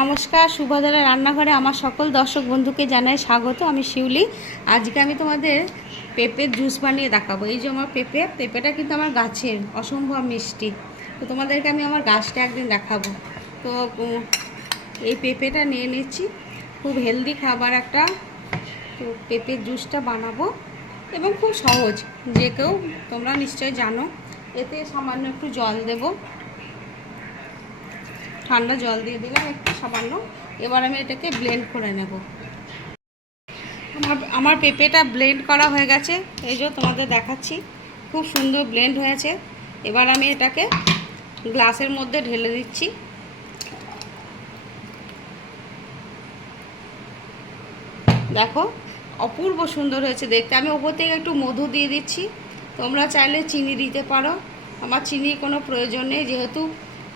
নমস্কার সুভদ্রা রান্নাঘরে আমার সকল দর্শক বন্ধুকে জানাই স্বাগত। আমি শিউলি। আজকে আমি তোমাদের পেঁপের জুস বানিয়ে দেখাবো। এই যে আমার পেঁপে, পেঁপেটা কিন্তু আমার গাছের অসম্ভব মিষ্টি। তো তোমাদেরকে আমি আমার গাছটা একদিন দেখাবো। তো এই পেঁপেটা নিয়ে নিচ্ছি। খুব হেলদি খাবার একটা। তো পেঁপের জুসটা বানাবো। এবং খুব সহজ। যে কেউ তোমরা নিশ্চয়ই জানো। এতে সামান্য একটু জল দেবো। ঠান্ডা জল দিয়ে দিলাম একটু সামান্য। এবার আমি এটাকে ব্লেন্ড করে নেব। আমার আমার পেঁপেটা ব্লেন্ড করা হয়ে গেছে। এই যে তোমাদের দেখাচ্ছি, খুব সুন্দর ব্লেন্ড হয়েছে। এবার আমি এটাকে গ্লাসের মধ্যে ঢেলে দিচ্ছি। দেখো, অপূর্ব সুন্দর হয়েছে দেখতে। আমি ওপর থেকে একটু মধু দিয়ে দিচ্ছি। তোমরা চাইলে চিনি দিতে পারো। আমার চিনির কোনো প্রয়োজন নেই, যেহেতু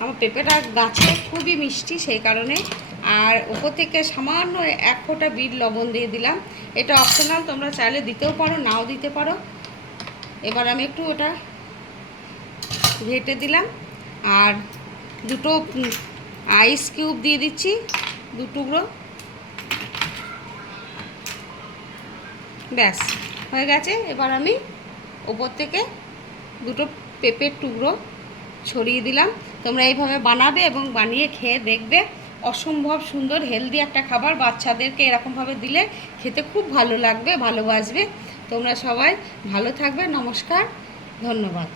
আমার পেঁপেটা গাছে খুবই মিষ্টি সেই কারণে। আর ওপর থেকে সামান্য এক ফোঁটা বিট লবণ দিয়ে দিলাম। এটা অপশনাল তোমরা চাইলে দিতেও পারো, নাও দিতে পারো। এবার আমি একটু ওটা ঘেটে দিলাম। আর দুটো আইস কিউব দিয়ে দিচ্ছি, দু টুকরো। ব্যাস, হয়ে গেছে। এবার আমি ওপর থেকে দুটো পেঁপের টুকরো ছড়িয়ে দিলাম। তোমরা এইভাবে বানাবে এবং বানিয়ে খেয়ে দেখবে। অসম্ভব সুন্দর হেলদি একটা খাবার বাচ্চাদেরকে এরকমভাবে দিলে খেতে খুব ভালো লাগবে, ভালোবাসবে। তোমরা সবাই ভালো থাকবে, নমস্কার, ধন্যবাদ।